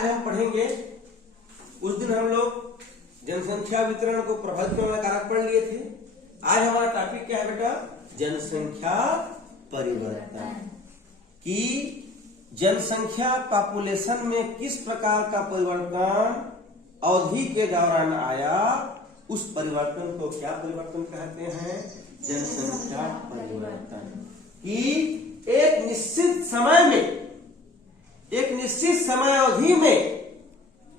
आज हम पढ़ेंगे, उस दिन हम लोग जनसंख्या वितरण को प्रभावित करने वाले कारक पढ़ लिए थे। आज हमारा टॉपिक क्या है बेटा? जनसंख्या परिवर्तन। कि जनसंख्या पॉपुलेशन में किस प्रकार का परिवर्तन अवधि के दौरान आया, उस परिवर्तन को क्या परिवर्तन कहते हैं? जनसंख्या परिवर्तन। कि एक निश्चित समय में, एक निश्चित समय अवधि में,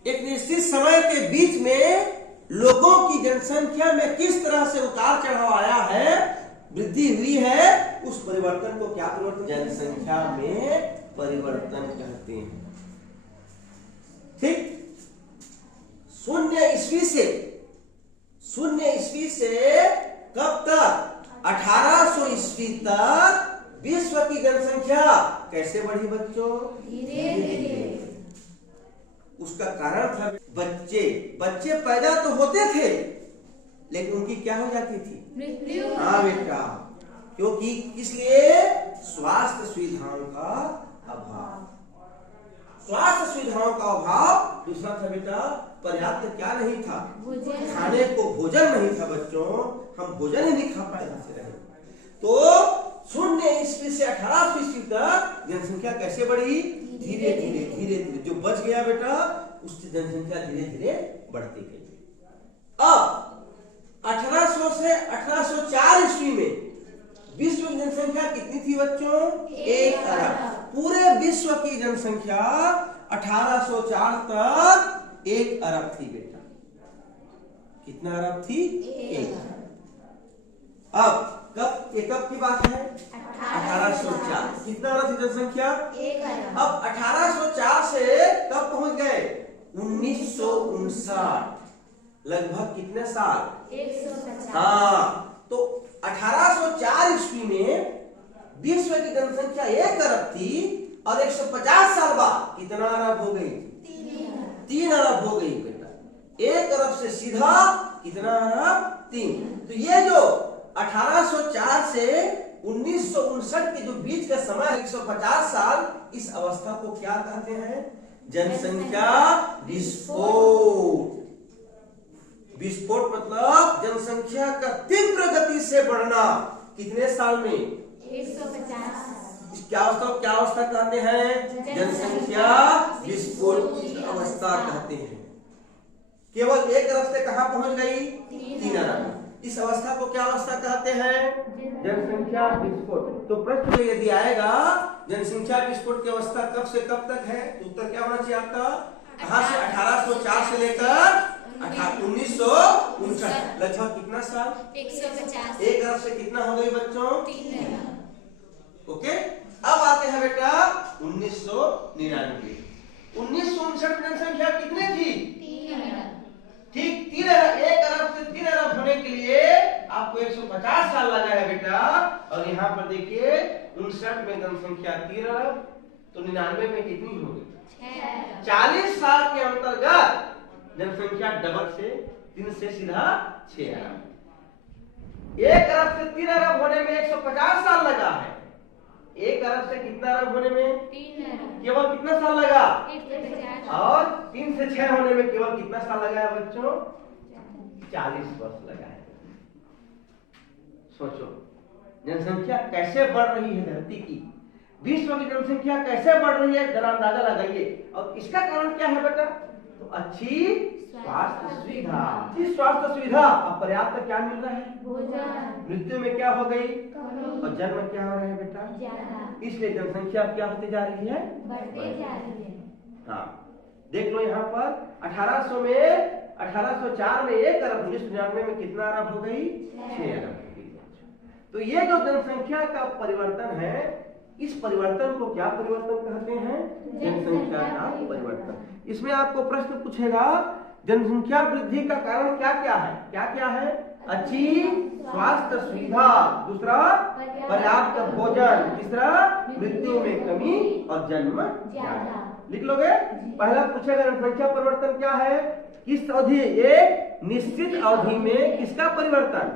एक निश्चित समय के बीच में लोगों की जनसंख्या में किस तरह से उतार चढ़ाव आया है, वृद्धि हुई है, उस परिवर्तन को क्या परिवर्तन? जनसंख्या में परिवर्तन कहते हैं। ठीक। शून्य ईस्वी से कब तक? 1800 ईस्वी तक विश्व की जनसंख्या कैसे बढ़ी बच्चों? धीरे धीरे। उसका कारण था बच्चे पैदा तो होते थे, लेकिन उनकी क्या हो जाती थी? मृत्यु। हाँ बेटा, क्योंकि इसलिए स्वास्थ्य सुविधाओं का अभाव। स्वास्थ्य सुविधाओं का अभाव। दूसरा था बेटा, पर्याप्त क्या नहीं था? खाने को भोजन नहीं था बच्चों, हम भोजन ही नहीं खा पाए रहे। तो शून्य ईस्वी से 1800 ईस्वी तक जनसंख्या कैसे बढ़ी? धीरे धीरे। जो बच गया बेटा, उसकी जनसंख्या धीरे धीरे बढ़ती गई। अब 1800 से 1804 ईस्वी में विश्व की जनसंख्या कितनी थी बच्चों? 1 अरब। पूरे विश्व की जनसंख्या 1804 तक 1 अरब थी बेटा। कितना अरब थी? 1 अरब। अब कब की बात है? 1804। कितना अरब थी जनसंख्या? 1 अरब। अब 1804 से कब पहुंच गए? 1959। लगभग कितने साल? 150। हाँ, तो 1804 ईस्वी में विश्व की जनसंख्या 1 अरब थी और 150 साल बाद कितना अरब हो गई? 3 अरब हो गई बेटा। 1 अरब से सीधा कितना अरब? 3। तो ये जो 1804 से 1959 के जो बीच का समय 150 साल, इस अवस्था को क्या कहते हैं? जनसंख्या विस्फोट। विस्फोट मतलब जनसंख्या का तीव्र गति से बढ़ना। कितने साल में? 150। क्या अवस्था कहते हैं? जनसंख्या विस्फोट की अवस्था कहते हैं। केवल 1 अरब से कहां पहुंच गई? 3 अरब। इस अवस्था को क्या अवस्था कहते हैं? जनसंख्या विस्फोट। तो प्रश्न में यदि आएगा जनसंख्या विस्फोट की अवस्था कब से कब तक है, तो उत्तर क्या होना चाहिए आपका? कहां से? 1804 से लेकर 1959। लगभग कितना साल? 150। 1 अरब से कितना हो गई बच्चों? 3 अरब। ओके। अब आते हैं बेटा 1999। 1959 में जनसंख्या कितनी थी? 3 अरब। ठीक 3 अरब। 1 अरब से 3 अरब होने के लिए आपको 150 साल लगा है बेटा। और यहाँ पर देखिए 59 में जनसंख्या 3 अरब, तो 99 में कितनी हो गई? 6 अरब। 40 साल के अंतर्गत जनसंख्या डबल से 3 से सीधा 6 अरब। 1 अरब से 3 अरब होने में 150 साल लगा है। 1 अरब से कितना अरब होने में? 3 अरब। केवल कितना साल लगा? 150। और 3 से 6 होने में केवल कितना साल लगा है बच्चों? 40 वर्ष लगा है। सोचो जनसंख्या कैसे बढ़ रही है धरती की, विश्व की जनसंख्या कैसे बढ़ रही है, जरा अंदाजा लगाइए। और इसका कारण क्या है बेटा? तो अच्छी स्वास्थ्य सुविधा। अच्छी स्वास्थ्य सुविधा और पर्याप्त क्या मिल रहा है? भोजन। मृत्यु में क्या हो गई? और जन्म क्या हो रहा है बेटा? ज्यादा। इसलिए जनसंख्या क्या होती जा रही है? बढ़ते जा रही है। हाँ, देख लो यहाँ पर 1804 में 1 अरब, 1999 में कितना अरब हो गई? 6 अरब हो गई। तो ये जो जनसंख्या का परिवर्तन है, इस परिवर्तन को क्या परिवर्तन कहते हैं? जनसंख्या का परिवर्तन। इसमें आपको प्रश्न पूछेगा जनसंख्या वृद्धि का कारण क्या क्या है? क्या क्या है? अच्छी स्वास्थ्य सुविधा, दूसरा पर्याप्त भोजन, तीसरा मृत्यु में कमी और जन्म ज्यादा। लिख लोगे? पहला पूछेगा जनसंख्या परिवर्तन क्या है? किस अवधि? एक निश्चित अवधि में किसका परिवर्तन?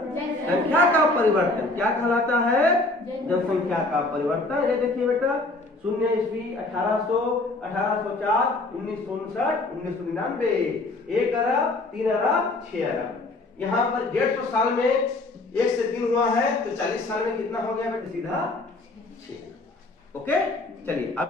संख्या का परिवर्तन क्या कहलाता है? जनसंख्या का परिवर्तन। ये देखिए बेटा शून्य ईस्वी 1800, 1804, 1959, 1999, 1 अरब, 3 अरब, 6 अरब। यहाँ पर 150 साल में 1 से 3 हुआ है, तो 40 साल में कितना हो गया बेटा? सीधा 6। ओके, चलिए अब